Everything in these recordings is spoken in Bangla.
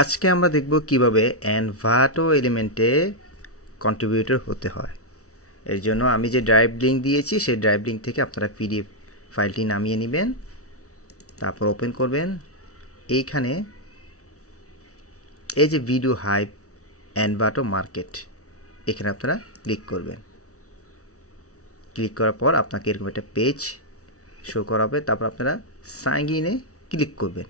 আজকে আমরা দেখব কিভাবে এনভাটো এলিমেন্টে কন্ট্রিবিউটর হতে হয়। এর জন্য আমি যে ড্রাইভ লিঙ্ক দিয়েছি সেই ড্রাইভ লিঙ্ক থেকে আপনারা পিডিএফ ফাইলটি নামিয়ে নেবেন, তারপর ওপেন করবেন। এইখানে এই যে ভিডিও হাইপ এনভাটো মার্কেট, এখানে আপনারা ক্লিক করবেন। ক্লিক করার পর আপনাকে এরকম একটা পেজ শো করাবে, তারপর আপনারা সাইন ইনে ক্লিক করবেন।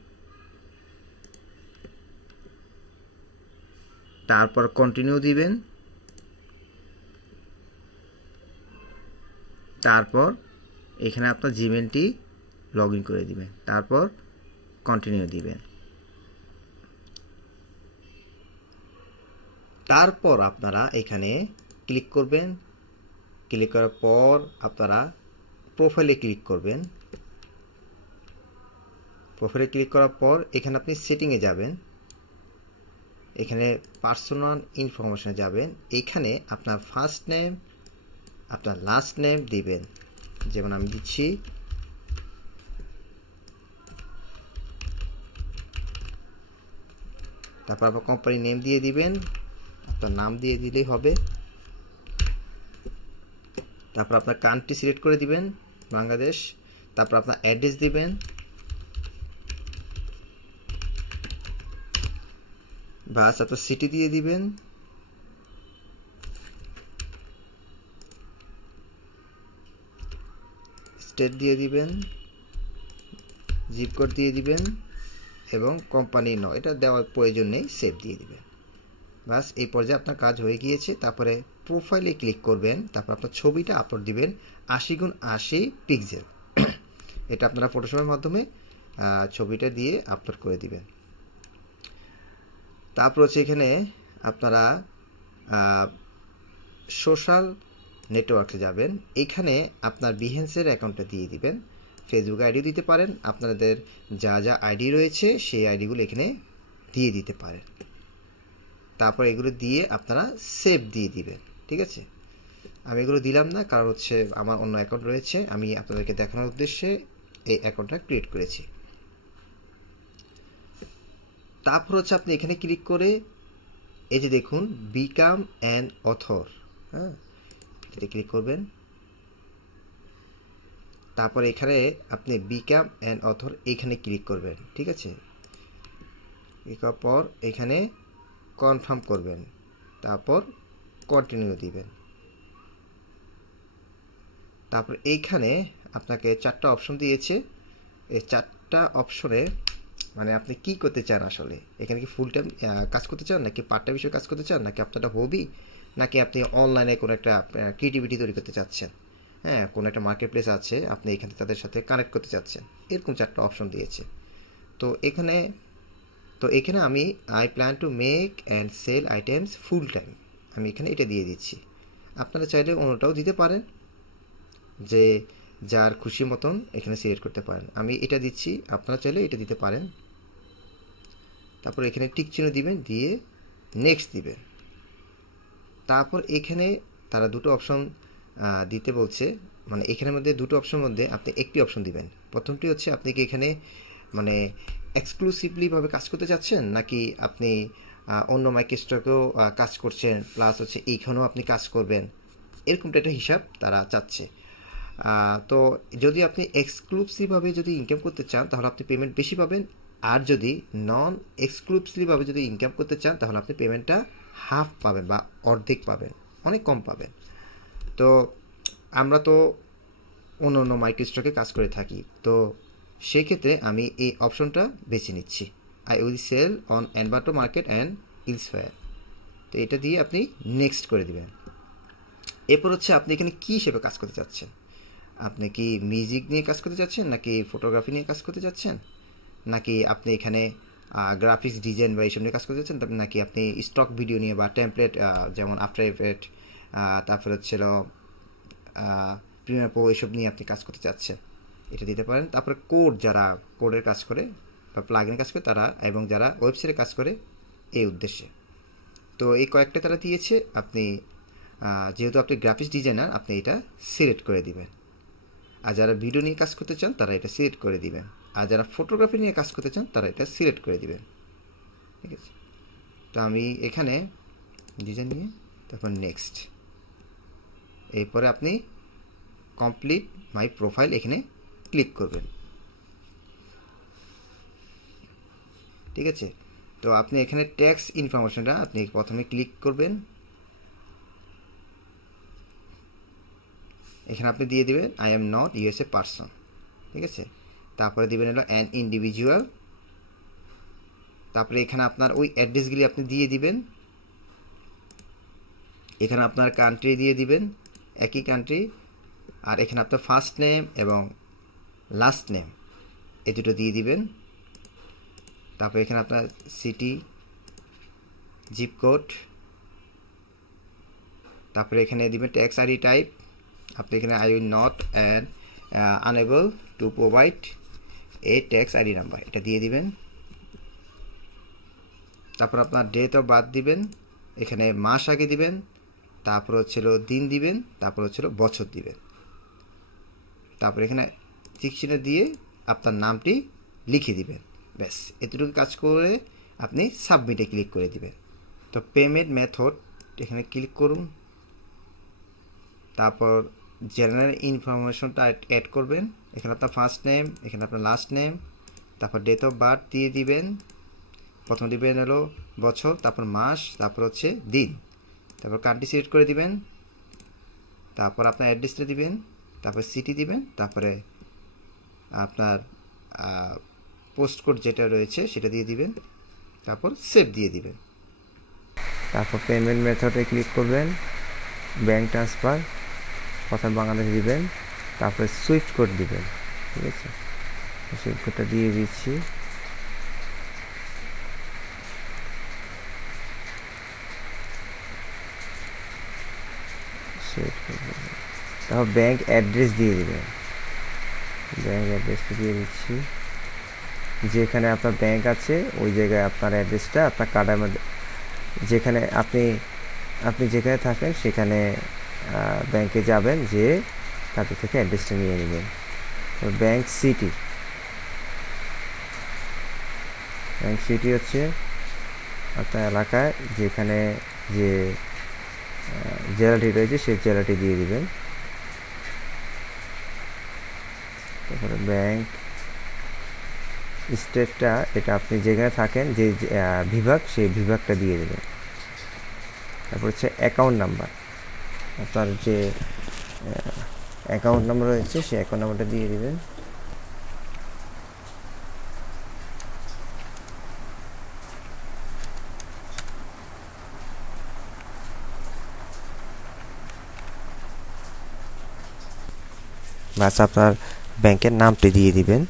তারপর কন্টিনিউ দিবেন। তারপর এখানে আপনার জিমেলটি লগ ইন করে দিবেন, তারপর কন্টিনিউ দিবেন। তারপর আপনারা এখানে ক্লিক করবেন। ক্লিক করার পর আপনারা প্রোফাইলে ক্লিক করবেন। প্রোফাইলে ক্লিক করার পর এখানে আপনি সেটিংয়ে যাবেন। এখানে পার্সোনাল ইনফরমেশনে যাবেন। এখানে আপনার ফার্স্ট নেম, আপনার লাস্ট নেম দিবেন। যেমন আমি দিচ্ছি তারপর আপনার কোম্পানি নেম দিয়ে দিবেন, আপনার নাম দিয়ে দিলেই হবে। তারপর আপনার কান্ট্রি সিলেক্ট করে দিবেন বাংলাদেশ। তারপর আপনার অ্যাড্রেস দিবেন, বাস আপনার সিটি দিয়ে দিবেন। স্টেট দিয়ে দিবেন, জিপ কোড দিয়ে দিবেন এবং কোম্পানি এটা দেওয়ার প্রয়োজন নেই, সেভ দিয়ে দিবেন। বাস এই পর্যায়ে আপনার কাজ হয়ে গিয়েছে। তারপরে প্রোফাইলে ক্লিক করবেন, তারপর আপনার ছবিটা আপলোড দিবেন 80x80 পিক্সেল। এটা আপনারা ফটোশপের মাধ্যমে ছবিটা দিয়ে আপলোড করে দিবেন। তারপর হচ্ছে এখানে আপনারা সোশ্যাল নেটওয়ার্কে যাবেন। এখানে আপনার বিহেন্সের অ্যাকাউন্টটা দিয়ে দিবেন, ফেসবুক আইডি দিতে পারেন, আপনাদের যা যা আইডি রয়েছে সেই আইডিগুলো এখানে দিয়ে দিতে পারেন। তারপর এগুলো দিয়ে আপনারা সেভ দিয়ে দিবেন। ঠিক আছে, আমি এগুলো দিলাম না, কারণ হচ্ছে আমার অন্য অ্যাকাউন্ট রয়েছে, আমি আপনাদেরকে দেখানোর উদ্দেশ্যে এই অ্যাকাউন্টটা ক্রিয়েট করেছি। তারপর হচ্ছে আপনি এখানে ক্লিক করে এই যে দেখুন বিকাম অ্যান অথর, হ্যাঁ, এটা ক্লিক করবেন। তারপর এখানে আপনি বিকাম অ্যান অথর এখানে ক্লিক করবেন। ঠিক আছে, ক্লিক করার পর এখানে কনফার্ম করবেন, তারপর কন্টিনিউ দিবেন। তারপর এইখানে আপনাকে 4টা অপশন দিয়েছে। এই 4টা অপশনে মানে আপনি কি করতে চান আসলে, এখানে কি ফুল টাইম কাজ করতে চান, নাকি পার্ট টাইম হিসেবে কাজ করতে চান, নাকি আপনারটা হবি, নাকি আপনি অনলাইনে কোনো একটা ক্রিয়েটিভিটি তৈরি করতে চাচ্ছেন, হ্যাঁ, কোনো একটা মার্কেট প্লেস আছে আপনি এখানে তাদের সাথে কানেক্ট করতে চাচ্ছেন। এরকম 4টা অপশন দিয়েছে। তো এখানে আমি I plan to make and sell items full time, আমি এখানে এটা দিয়ে দিচ্ছি। আপনারা চাইলে অন্যটাও দিতে পারেন, যে যার খুশি মতন এখানে সিলেক্ট করতে পারেন। আমি এটা দিচ্ছি, আপনারা চাইলে এটা দিতে পারেন। তারপর এখানে টিক চিহ্ন দিবেন, দিয়ে নেক্সট দিবেন। তারপর এখানে তারা দুটো অপশন দিতে বলছে, মানে এখানের মধ্যে দুটো অপশনের মধ্যে আপনি একটি অপশন দিবেন। প্রথমটি হচ্ছে আপনি কি এখানে মানে এক্সক্লুসিভলিভাবে কাজ করতে চাচ্ছেন, নাকি আপনি অন্য মাইক্রোস্টকেও কাজ করছেন প্লাস হচ্ছে এইখানেও আপনি কাজ করবেন, এরকমটা একটা হিসাব তারা চাচ্ছে। তো যদি আপনি এক্সক্লুসিভভাবে যদি ইনকাম করতে চান তাহলে আপনি পেমেন্ট বেশি পাবেন, আর যদি নন এক্সক্লুসিভভাবে যদি ইনকাম করতে চান তাহলে আপনি পেমেন্টটা হাফ পাবেন বা অর্ধেক পাবেন, অনেক কম পাবেন। তো আমরা তো অন্য অন্য মাইক্রোস্টকে কাজ করে থাকি, তো সেই ক্ষেত্রে আমি এই অপশনটা বেছে নিচ্ছি, I will sell on Envato market and elsewhere. তো এটা দিয়ে আপনি নেক্সট করে দিবেন। এরপর হচ্ছে আপনি এখানে কী হিসেবে কাজ করতে চাচ্ছেন, আপনি কি মিউজিক নিয়ে কাজ করতে চাচ্ছেন, নাকি ফটোগ্রাফি নিয়ে কাজ করতে চাচ্ছেন, নাকি আপনি এখানে গ্রাফিক্স ডিজাইন বা এইসব নিয়ে কাজ করতে চাচ্ছেন, নাকি আপনি স্টক ভিডিও নিয়ে বা টেমপ্লেট যেমন আফটার এফেক্ট, তারপরে হচ্ছিল প্রিমিয়ার প্রো, এইসব নিয়ে আপনি কাজ করতে চাচ্ছেন, এটা দিতে পারেন। তারপরে কোড, যারা কোডের কাজ করে বা প্লাগিনের কাজ করে তারা, এবং যারা ওয়েবসাইটে কাজ করে এই উদ্দেশ্যে। তো এই কয়েকটা তারা দিয়েছে। আপনি যেহেতু আপনি গ্রাফিক্স ডিজাইনার আপনি এটা সিলেক্ট করে দিবেন, আর যারা ভিডিও নিয়ে কাজ করতে চান তারা এটা সিলেক্ট করে দিবেন, আর যারা ফটোগ্রাফি নিয়ে কাজ করতে চান তারা এটা সিলেক্ট করে দিবেন। ঠিক আছে, তো আমি এখানে ডিজাইন নিয়ে তারপর নেক্সট, এরপরে আপনি কমপ্লিট মাই প্রোফাইল এখানে ক্লিক করবেন। ঠিক আছে, তো আপনি এখানে ট্যাক্স ইনফরমেশনটা আপনি প্রথমে ক্লিক করবেন। এখানে আপনি দিয়ে দিবেন I am not USA person. ঠিক আছে, তারপরে দিবেন হলো অ্যান ইন্ডিভিজুয়াল। তারপরে এখানে আপনার ওই অ্যাড্রেসগুলি আপনি দিয়ে দিবেন। এখানে আপনার কান্ট্রি দিয়ে দিবেন, একই কান্ট্রি। আর এখানে আপনার ফার্স্ট নেম এবং লাস্ট নেম এই দুটো দিয়ে দিবেন। তারপরে এখানে আপনার সিটি, জিপ কোড, তারপরে এখানে দিবেন ট্যাক্স আইডি টাইপ। আপনি এখানে I will not and unable to provide a tax ID number, এটা দিয়ে দিবেন। তারপর আপনার ডেট অফ বার্থ দিবেন, এখানে মাস আগে দিবেন, তারপর হচ্ছিল দিন দিবেন, তারপর হচ্ছিল বছর দিবেন। তারপর এখানে চিহ্ন দিয়ে আপনার নামটি লিখে দিবেন। ব্যাস, এতটুকু কাজ করে আপনি সাবমিটে ক্লিক করে দিবেন। তো পেমেন্ট মেথড এখানে ক্লিক করুন, তারপর জেনারেল ইনফরমেশনটা অ্যাড করবেন। এখানে আপনার ফার্স্ট নেম, এখানে আপনার লাস্ট নেম, তারপর ডেট অফ বার্থ দিয়ে দিবেন। প্রথম দিবেন হলো বছর, তারপর মাস, তারপর হচ্ছে দিন, তারপর কান্ট্রি সিলেক্ট করে দিবেন। তারপর আপনার অ্যাড্রেসটা দিবেন, তারপর সিটি দিবেন, তারপরে আপনার পোস্ট কোড যেটা রয়েছে সেটা দিয়ে দিবেন, তারপর সেভ দিয়ে দিবেন। তারপর পেমেন্ট মেথডে ক্লিক করবেন, ব্যাঙ্ক ট্রান্সফার, প্রথম বাংলাদেশ দিবেন, তারপরে সুইফট কোড দিবেন। ঠিক আছে, সুইফট কোডটা দিয়ে দিচ্ছি। তারপর ব্যাঙ্ক অ্যাড্রেস দিয়ে দেবেন, ব্যাঙ্ক অ্যাড্রেসটা দিয়ে দিচ্ছি। যেখানে আপনার ব্যাঙ্ক আছে ওই জায়গায় আপনার অ্যাড্রেসটা আপনার কার্ডের মধ্যে, যেখানে আপনি যেখানে থাকেন সেখানে ব্যাঙ্কে যাবেন, যে তাদের থেকে অ্যাড্রেসটা নিয়ে নেবেন। ব্যাঙ্ক সিটি, ব্যাঙ্ক সিটি হচ্ছে আপনার এলাকায় যেখানে যে জেলাটি রয়েছে সেই জেলাটি দিয়ে দিবেন। তারপরে ব্যাঙ্ক স্টেটটা, এটা আপনি যেখানে থাকেন যে বিভাগ, সেই বিভাগটা দিয়ে দেবেন। তারপর হচ্ছে অ্যাকাউন্ট নাম্বার, আপনার যে অ্যাকাউন্ট নাম্বার রয়েছে সেই অ্যাকাউন্ট নাম্বারটা দিয়ে দেবেন। বাস আপনার ব্যাংকের নামটি দিয়ে দিবেন।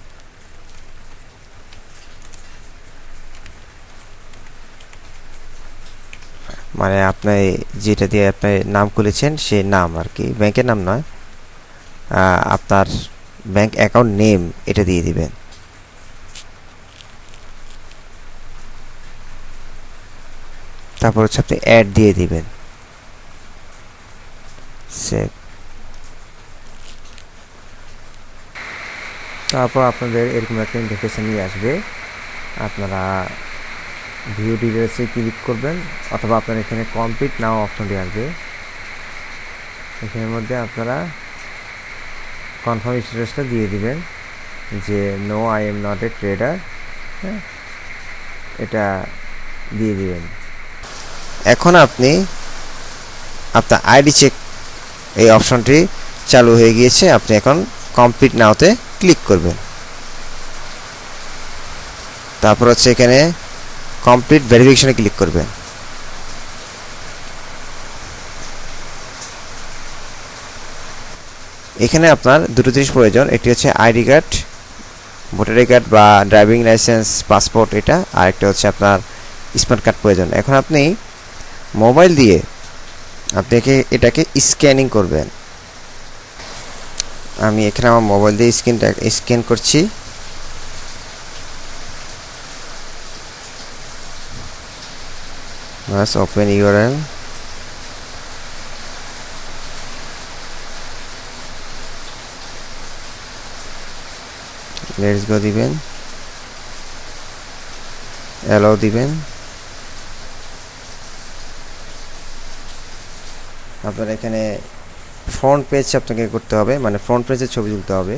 মানে আপনি যেটা দিয়ে আপনি নাম খুলেছেন সেই নাম আর কি, ব্যাংকের নাম নয়, আপনার ব্যাংক অ্যাকাউন্ট নেম এটা দিয়ে দিবেন। তারপর হচ্ছে আপনি অ্যাড দিয়ে দিবেন, সেভ। তারপর আপনাদের এরকম একটা ইন্টারফেস নিয়ে আসবে। আপনারা ভিউ ডিটেলসে ক্লিক করবেন, অথবা আপনার এখানে কমপ্লিট নাও অপশনটি আসবে। এখানের মধ্যে আপনারা কনফার্ম স্ট্যাটাসটা দিয়ে দিবেন যে no I am not a trader, হ্যাঁ, এটা দিয়ে দিবেন। এখন আপনি আপনার আইডি চেক এই অপশনটি চালু হয়ে গিয়েছে। আপনি এখন কমপ্লিট নাওতে ক্লিক করবেন। তারপর হচ্ছে এখানে কমপ্লিট ভেরিফিকেশনে ক্লিক করবেন। এখানে আপনার দুটো জিনিস প্রয়োজন, একটি হচ্ছে ID card, voter ID card বা ড্রাইভিং লাইসেন্স, পাসপোর্ট, এটা, আর একটা হচ্ছে আপনার স্মার্ট কার্ড প্রয়োজন। এখন আপনি মোবাইল দিয়ে আপনাকে এটাকে স্ক্যানিং করবেন। আমি এখানে আমার মোবাইল দিয়ে স্ক্যান করছি। বাস ওপেন ইউআরএল, লেটস গো দিবেন, অ্যালাউ দিবেন। আপনার এখানে ফ্রন্ট পেজ আপনাকে করতে হবে, মানে ফ্রন্ট পেজের ছবি তুলতে হবে।